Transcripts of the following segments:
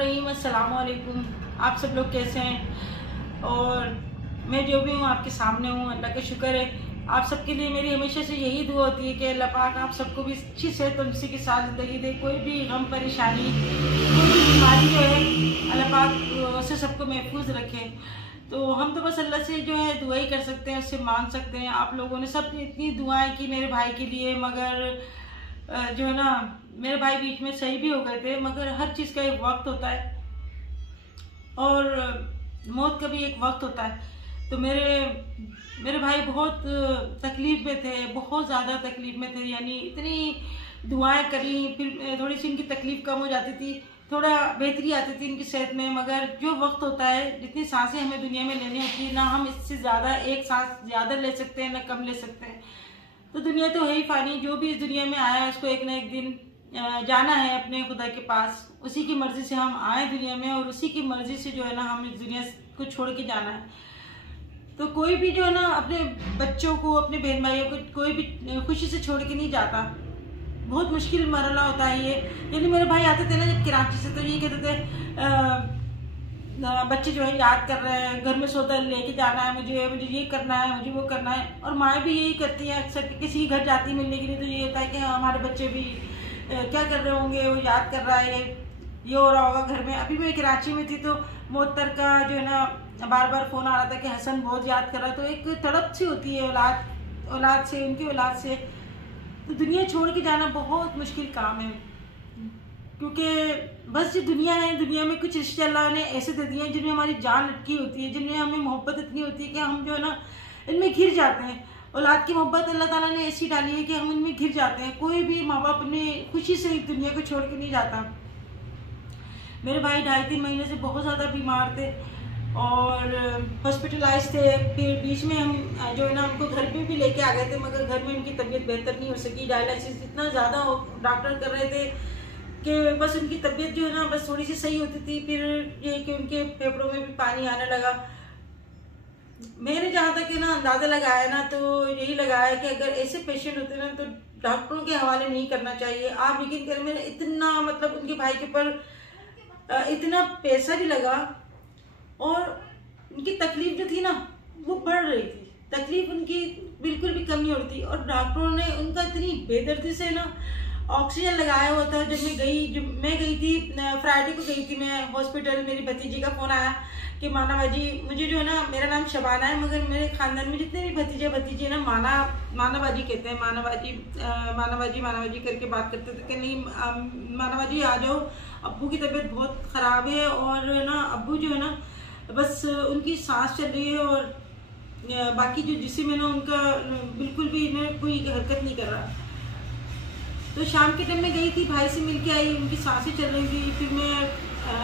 रहीम, अस्सलाम वालेकुम। आप सब लोग कैसे हैं? और मैं जो भी हूँ आपके सामने हूँ, अल्लाह का शुक्र है। आप सबके लिए मेरी हमेशा से यही दुआ होती है कि अल्लाह पाक आप सबको भी अच्छी सेहत तंदुरुस्ती के साथ ज़िंदगी दे। कोई भी गम परेशानी, कोई भी बीमारी जो है अल्लाह पाक उससे सबको महफूज रखे। तो हम तो बस अल्लाह से जो है दुआ ही कर सकते हैं, उससे मांग सकते हैं। आप लोगों ने सब इतनी दुआएं की मेरे भाई के लिए, मगर जो है ना मेरे भाई बीच में सही भी हो गए थे, मगर हर चीज़ का एक वक्त होता है और मौत का भी एक वक्त होता है। तो मेरे भाई बहुत तकलीफ में थे, बहुत ज़्यादा तकलीफ में थे। यानी इतनी दुआएं करी, फिर थोड़ी सी इनकी तकलीफ कम हो जाती थी, थोड़ा बेहतरी आती थी इनकी सेहत में। मगर जो वक्त होता है, जितनी सांसें हमें दुनिया में लेनी होती है ना, हम इससे ज़्यादा एक सांस ज़्यादा ले सकते हैं ना कम ले सकते हैं। तो दुनिया तो है ही फानी। जो भी इस दुनिया में आया है उसको एक ना एक दिन जाना है अपने खुदा के पास। उसी की मर्जी से हम आए दुनिया में और उसी की मर्जी से जो है ना हम इस दुनिया को छोड़ के जाना है। तो कोई भी जो है ना अपने बच्चों को, अपने बहन भाइयों को कोई भी खुशी से छोड़ के नहीं जाता। बहुत मुश्किल मरना होता है ये। यानी मेरे भाई आते थे ना जब कराची से, तो ये कहते थे बच्चे जो है याद कर रहे हैं, घर में सौदा लेके जाना है, मुझे ये करना है, मुझे वो करना है। और माएँ भी यही करती हैं अक्सर, किसी घर जाती मिलने के लिए तो ये होता है कि हाँ हमारे बच्चे भी क्या कर रहे होंगे, वो याद कर रहा है, ये हो रहा होगा घर में। अभी मैं कराची में थी तो मोहत्तर का जो है ना बार बार फोन आ रहा था कि हसन बहुत याद कर रहा है। तो एक तड़प सी होती है औलाद से, उनकी औलाद से। तो दुनिया छोड़ के जाना बहुत मुश्किल काम है, क्योंकि बस ये दुनिया है। दुनिया में कुछ रिश्ते अल्लाह ने ऐसे दे दिए हैं जिनमें हमारी जान लटकी होती है, जिनमें हमें मोहब्बत इतनी होती है कि हम जो है ना इनमें घिर जाते हैं। औलाद की मोहब्बत अल्लाह ताला ने ऐसी डाली है कि हम इनमें घिर जाते हैं। कोई भी माँ बाप अपनी खुशी से इस दुनिया को छोड़ के नहीं जाता। मेरे भाई 2.5-3 महीने से बहुत ज़्यादा बीमार थे और हॉस्पिटलाइज थे। फिर बीच में हम जो है ना उनको घर पे भी लेके आ गए थे, मगर घर में उनकी तबीयत बेहतर नहीं हो सकी। डायलिसिस इतना ज़्यादा डॉक्टर कर रहे थे कि बस उनकी तबीयत जो है ना बस थोड़ी सी सही होती थी, फिर ये कि उनके फेफड़ों में भी पानी आने लगा। मैंने जहाँ तक ना अंदाज़ा लगाया ना, तो यही लगाया कि अगर ऐसे पेशेंट होते ना तो डॉक्टरों के हवाले नहीं करना चाहिए। आप यकीन करें, मैंने इतना मतलब उनके भाई के ऊपर इतना पैसा भी लगा और उनकी तकलीफ जो थी ना वो बढ़ रही थी। तकलीफ उनकी बिल्कुल भी कम नहीं होती थी। और डॉक्टरों ने उनका इतनी बेदर्दी से ना ऑक्सीजन लगाया हुआ था। जब मैं गई थी फ्राइडे को गई थी मैं हॉस्पिटल, मेरी भतीजी का फोन आया कि माना बाजी, मुझे जो है ना मेरा नाम शबाना है, मगर मेरे खानदान में जितने भी भतीजे ना माना बाजी कहते हैं। माना बाजी करके बात करते थे कि नहीं माना बाजी आ जाओ, अब्बू की तबीयत बहुत ख़राब है और ना अब्बू जो है ना बस उनकी सांस चल रही है और बाकी जो जिस्म है ना उनका बिल्कुल भी कोई हरकत नहीं कर रहा। तो शाम के टाइम में गई थी, भाई से मिल के आई, उनकी सांसें चल रही थी। फिर मैं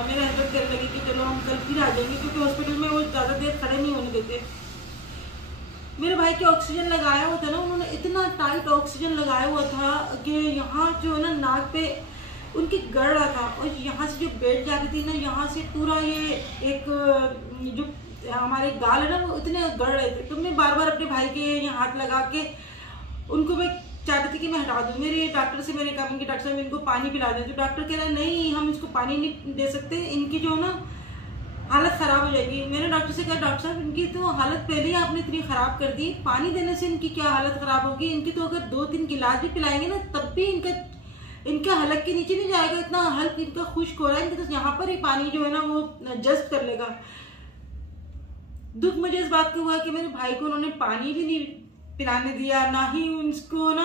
मेरा हसबैंड करने लगी कि चलो हम कल फिर आ जाएंगे, क्योंकि हॉस्पिटल में वो ज़्यादा देर खड़े नहीं होने देते। मेरे भाई के ऑक्सीजन लगाया हुआ था ना, उन्होंने इतना टाइट ऑक्सीजन लगाया हुआ था कि यहाँ जो है ना नाक पे उनकी गड़ रहा था और यहाँ से जो बेड जाती थी ना, यहाँ से पूरा ये एक जो हमारे गाल है ना वो इतने गड़ रहे थे। तो मैं बार बार अपने भाई के यहाँ हाथ लगा के उनको मैं चाहती थी कि मैं हटा दूँ। मेरे डॉक्टर से मैंने कहा कि डॉक्टर साहब इनको पानी पिला दें। तो डॉक्टर कह रहा है नहीं, हम इसको पानी नहीं दे सकते, इनकी जो ना हालत ख़राब हो जाएगी। मैंने डॉक्टर से कहा डॉक्टर साहब इनकी तो हालत पहले ही आपने इतनी ख़राब कर दी, पानी देने से इनकी क्या हालत ख़राब होगी। इनकी तो अगर 2-3 गिलास भी पिलाएंगे ना तब भी इनका हलक के नीचे नहीं जाएगा, इतना हल्क इनका खुश्क हो रहा है। इनके तो यहाँ पर ही पानी जो है ना वो जज्ब कर लेगा। दुख मुझे इस बात का हुआ कि मेरे भाई को उन्होंने पानी भी नहीं पिलाने दिया, ना ही उनको ना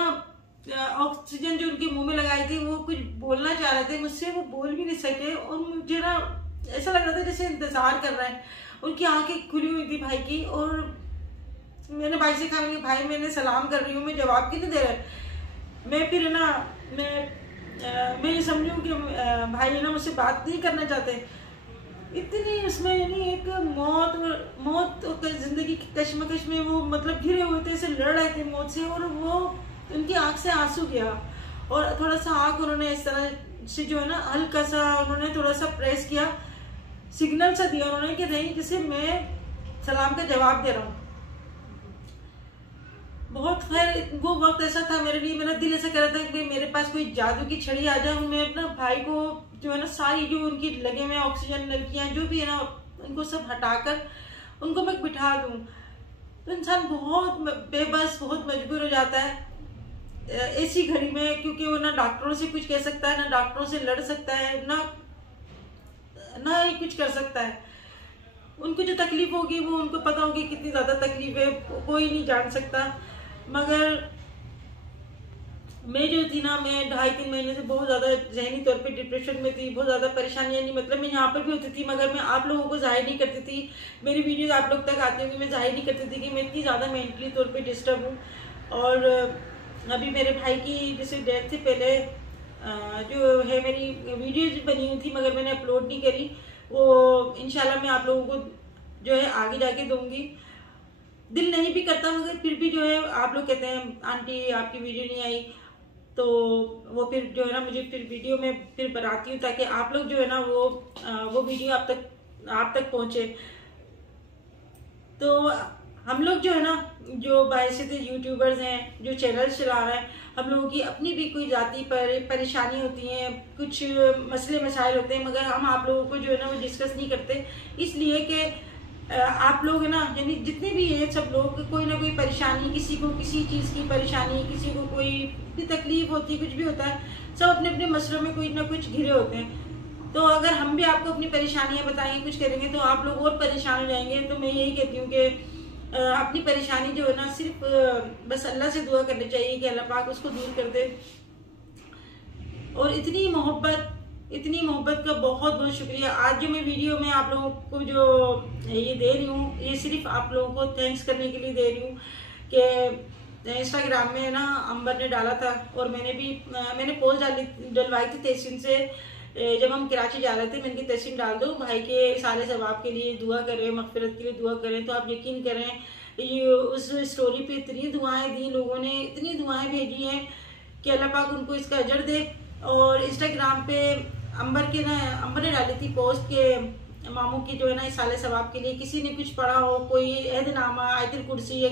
ऑक्सीजन जो उनके मुंह में लगाई थी वो कुछ बोलना चाह रहे थे, मुझसे वो बोल भी नहीं सके। और मुझे ना ऐसा लग रहा था जैसे इंतजार कर रहे हैं। उनकी आंखें खुली हुई थी भाई की। और मैंने भाई से कहा भाई मैंने सलाम कर रही हूँ, मैं जवाब क्यों नहीं दे रहा। मैं फिर ना मैं ये समझूँ कि भाई ना मुझसे बात नहीं करना चाहते। इतनी उसमें यानी एक मौत और जिंदगी की कश्मकश में वो मतलब घिरे हुए थे, ऐसे लड़ रहे थे मौत से। और वो उनकी आंख से आंसू गया और थोड़ा सा आंख उन्होंने इस तरह से जो है ना हल्का सा उन्होंने थोड़ा सा प्रेस किया, सिग्नल सा दिया उन्होंने कि नहीं जैसे मैं सलाम का जवाब दे रहा हूँ। बहुत खैर वो वक्त ऐसा था मेरे लिए, मेरा दिल ऐसा कह रहा था कि मेरे पास कोई जादू की छड़ी आ जाए, मैं अपना भाई को जो है ना सारी जो उनकी लगे हुए ऑक्सीजन नलकियाँ जो भी है ना, उनको सब हटाकर उनको मैं बिठा दूँ, तो इंसान बहुत बेबस, बहुत मजबूर हो जाता है ऐसी घड़ी में, क्योंकि वो ना डॉक्टरों से कुछ कह सकता है, ना डॉक्टरों से लड़ सकता है, ना ही कुछ कर सकता है। उनको जो तकलीफ होगी वो उनको पता होगी, कितनी ज़्यादा तकलीफ है कोई नहीं जान सकता। मगर मैं जो थी ना, मैं 2.5-3 महीने से बहुत ज़्यादा जहनी तौर पे डिप्रेशन में थी, बहुत ज़्यादा परेशानियाँ, नहीं मतलब मैं यहाँ पर भी होती थी मगर मैं आप लोगों को जाहिर नहीं करती थी। मेरी वीडियोस आप लोग तक आती होंगी, मैं जाहिर नहीं करती थी कि मैं इतनी ज़्यादा मेंटली तौर पे डिस्टर्ब हूँ। और अभी मेरे भाई की जैसे डेथ से पहले जो है मेरी वीडियोज बनी हुई थी मगर मैंने अपलोड नहीं करी, वो इंशाल्लाह मैं आप लोगों को जो है आगे जाके दूँगी। दिल नहीं भी करता मगर फिर भी जो है आप लोग कहते हैं आंटी आपकी वीडियो नहीं आई, तो वो फिर जो है ना मुझे फिर वीडियो में फिर बनाती हूँ ताकि आप लोग जो है ना वो वीडियो आप तक पहुँचे। तो हम लोग जो है ना, जो बायसे यूट्यूबर्स हैं, जो चैनल चला रहे हैं, हम लोगों की अपनी भी कोई जाती परेशानी होती हैं, कुछ मसले मसाइल होते हैं, मगर हम आप लोगों को जो है ना वो डिस्कस नहीं करते, इसलिए कि आप लोग है ना, यानी जितने भी हैं सब लोग कोई ना कोई परेशानी, किसी को किसी चीज़ की परेशानी, किसी को कोई भी तकलीफ होती है, कुछ भी होता है, सब अपने अपने मसलों में कोई ना कुछ घिरे होते हैं। तो अगर हम भी आपको अपनी परेशानियां बताएंगे, कुछ करेंगे, तो आप लोग और परेशान हो जाएंगे। तो मैं यही कहती हूँ कि अपनी परेशानी जो है ना सिर्फ बस अल्लाह से दुआ करनी चाहिए कि अल्लाह पाक उसको दूर कर दे। और इतनी मोहब्बत का बहुत बहुत शुक्रिया। आज जो मैं वीडियो में आप लोगों को जो ये दे रही हूँ, ये सिर्फ आप लोगों को थैंक्स करने के लिए दे रही हूँ कि इंस्टाग्राम में ना अंबर ने डाला था और मैंने पोस्ट डलवाई थी तहसीन से, जब हम कराची जा रहे थे। मैंने कहा तहसीन डाल दो, भाई के सारे सवाब के लिए दुआ करें, मगफिरत के लिए दुआ करें। तो आप यकीन करें ये उस स्टोरी पे इतनी दुआएं दी लोगों ने, इतनी दुआएं भेजी हैं कि अल्लाह पाक उनको इसका अजर दे। और इंस्टाग्राम पे अंबर ने डाली थी पोस्ट के मामू की जो है ना इस साले सवाब के लिए किसी ने कुछ पढ़ा हो, कोई अहदनामा, आयतुल कुर्सी,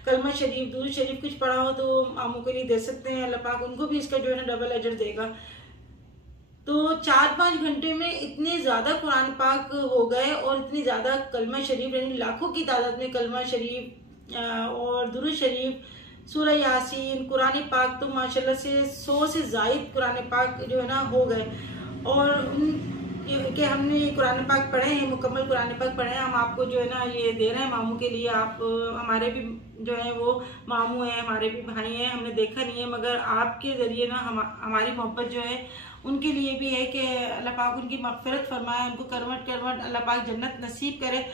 कलमा शरीफ, दूर शरीफ कुछ पढ़ा हो तो मामू के लिए दे सकते हैं। अल्लाह पाक उनको भी इसका जो है ना डबल अजर देगा। तो 4-5 घंटे में इतने ज़्यादा कुरान पाक हो गए और इतनी ज़्यादा कलमा शरीफ, यानी लाखों की तादाद में कलमा शरीफ और दुरूद शरीफ, सूरह यासीन, कुरान पाक, तो माशाल्लाह से 100 से ज़ायद कुरान पाक जो है ना हो गए। और कि हमने कुरान पाक पढ़े हैं, मुकम्मल कुरान पाक पढ़े हैं, हम आपको जो है ना ये दे रहे हैं मामू के लिए। आप हमारे भी जो है वो मामू हैं, हमारे भी भाई हैं, हमने देखा नहीं है मगर आपके ज़रिए ना हमारी मोहब्बत जो है उनके लिए भी है कि अल्लाह पाक उनकी मग़फ़िरत फरमाए, उनको करवट अल्लाह पाक जन्नत नसीब करे।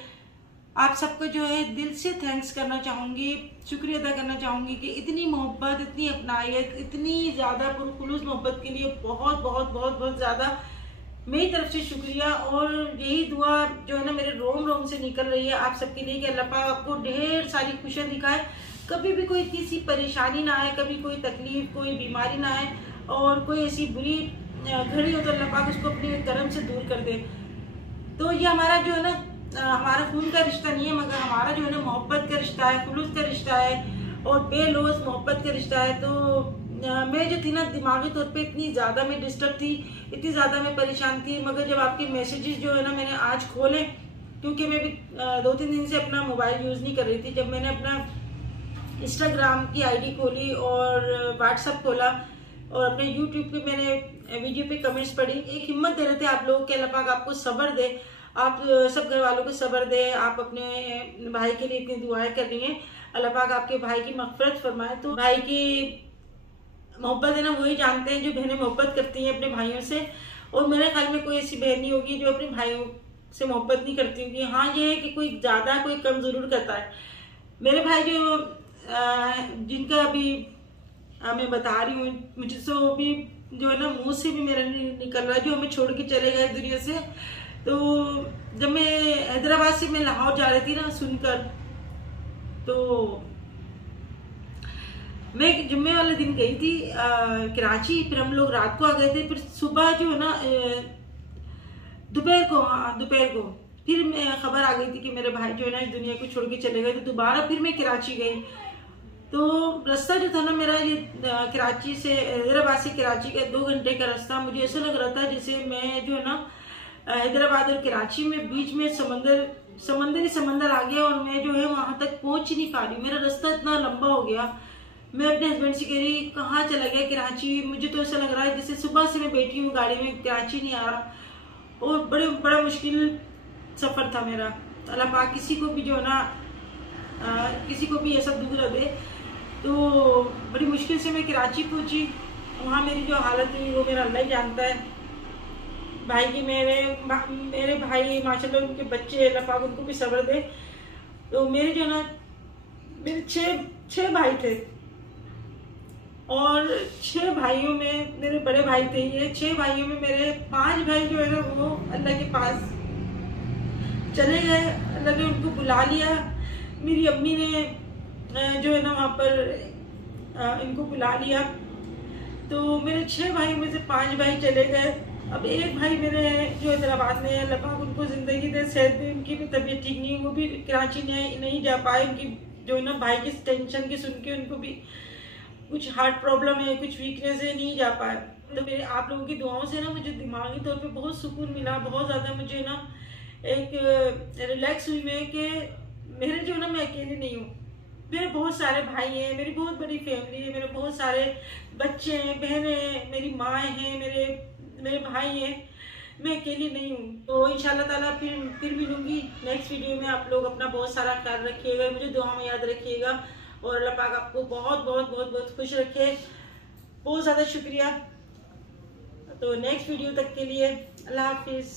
आप सबको जो है दिल से थैंक्स करना चाहूँगी, शुक्रिया अदा करना चाहूँगी कि इतनी मोहब्बत, इतनी अपनायत, इतनी ज़्यादा पुरखुलूस मोहब्बत के लिए बहुत बहुत बहुत बहुत ज़्यादा मेरी तरफ से शुक्रिया। और यही दुआ जो है ना मेरे रोम रोम से निकल रही है आप सबके लिए कि अल्लाह पाक आपको ढेर सारी खुशियाँ दिखाए, कभी भी कोई किसी परेशानी ना आए, कभी कोई तकलीफ, कोई बीमारी ना आए, और कोई ऐसी बुरी घड़ी हो तो अल्लाह पाक उसको अपने करम से दूर कर दे। तो ये हमारा जो है ना हमारा खून का रिश्ता नहीं है मगर हमारा जो है ना मोहब्बत का रिश्ता है, खुलूस का रिश्ता है और बेलौस मोहब्बत का रिश्ता है। तो मैं जो थी ना दिमागी तौर पे इतनी ज़्यादा मैं डिस्टर्ब थी, इतनी ज़्यादा मैं परेशान थी, मगर जब आपके मैसेजेस जो है ना मैंने आज खोले, क्योंकि मैं भी 2-3 दिन से अपना मोबाइल यूज़ नहीं कर रही थी, जब मैंने अपना इंस्टाग्राम की आईडी खोली और व्हाट्सएप खोला और अपने यूट्यूब पे मैंने वीडियो पे कमेंट्स पढ़ी, एक हिम्मत दे रहे थे आप लोग कि अल्लाह पाक आपको सब्र दे, आप सब घर वालों को सब्र दे, आप अपने भाई के लिए इतनी दुआएं कर रही हैं, अल्लाह पाक आपके भाई की मग़फ़िरत फरमाए। तो भाई की मोहब्बत है ना वही जानते हैं जो बहनें मोहब्बत करती हैं अपने भाइयों से, और मेरे ख्याल में कोई ऐसी बहन नहीं होगी जो अपने भाइयों से मोहब्बत नहीं करती होगी। हाँ ये है कि कोई ज़्यादा कोई कम ज़रूर करता है। मेरे भाई जो जिनका अभी मैं बता रही हूँ, मुझे तो भी जो है ना मुंह से भी मेरा नहीं निकल रहा, जो हमें छोड़ के चले गए दुनिया से। तो जब मैं हैदराबाद से मैं लाहौर जा रही थी ना सुनकर, तो मैं जुम्मे वाले दिन गई थी कराची, फिर हम लोग रात को आ गए थे, फिर सुबह जो है ना दोपहर को फिर मैं खबर आ गई थी कि मेरे भाई जो है ना इस दुनिया को छोड़ के चले गए। तो दोबारा फिर मैं कराची गई तो रास्ता जो था ना मेरा, ये कराची से, हैदराबाद से कराची का 2 घंटे का रास्ता। मुझे ऐसा लग रहा था जैसे मैं जो है ना हैदराबाद और कराची में बीच में समंदर आ गया और मैं जो है वहां तक पहुंच ही नहीं पा रही। मेरा रास्ता इतना लंबा हो गया। मैं अपने हस्बैंड से कह रही कहाँ चला गया कराची। मुझे तो ऐसा लग रहा है जैसे सुबह से मैं बैठी हूँ गाड़ी में, कराची नहीं आ रहा। और बड़ा मुश्किल सफर था मेरा। अल्लाह पाक किसी को भी जो है ना किसी को भी ऐसा दुख न दे। तो बड़ी मुश्किल से मैं कराची पहुंची। वहाँ मेरी जो हालत हुई वो मेरा अल्लाह ही जानता है। भाई की मेरे भाई माशाल्लाह, उनके बच्चे, अल्लाह पाक उनको भी सब्र दे। तो मेरे जो ना मेरे छह भाई थे और 6 भाइयों में मेरे बड़े भाई थे। ये 6 भाइयों में मेरे 5 भाई जो है ना वो अल्लाह के पास चले गए। अल्लाह ने उनको बुला लिया। मेरी अम्मी ने जो है ना वहाँ पर इनको बुला लिया। तो मेरे 6 भाई में से 5 भाई चले गए। अब एक भाई मेरे जो हैदराबाद में, अल्लाह पाक उनको जिंदगी दे, सेहत दे, उनकी भी तबीयत ठीक नहीं, वो भी कराची नहीं जा पाए। उनकी जो है ना भाई की टेंशन की सुन के उनको भी कुछ हार्ट प्रॉब्लम है, कुछ वीकनेस है, नहीं जा पाए। तो मेरे आप लोगों की दुआओं से ना मुझे दिमागी तौर पे बहुत सुकून मिला। बहुत ज़्यादा मुझे ना एक रिलैक्स हुई मैं कि मेरे जो ना मैं अकेली नहीं हूँ। मेरे बहुत सारे भाई हैं, मेरी बहुत बड़ी फैमिली है, मेरे बहुत सारे बच्चे हैं, बहनें हैं, मेरी माँ हैं, मेरे भाई हैं। मैं अकेली नहीं हूँ। तो इंशाल्लाह ताला फिर मिलूंगी नेक्स्ट वीडियो में। आप लोग अपना बहुत सारा ख्याल रखिएगा, मुझे दुआ में याद रखिएगा और अल्लाह पाक आपको बहुत बहुत बहुत बहुत खुश रखे। बहुत ज़्यादा शुक्रिया। तो नेक्स्ट वीडियो तक के लिए अल्लाह हाफिज़।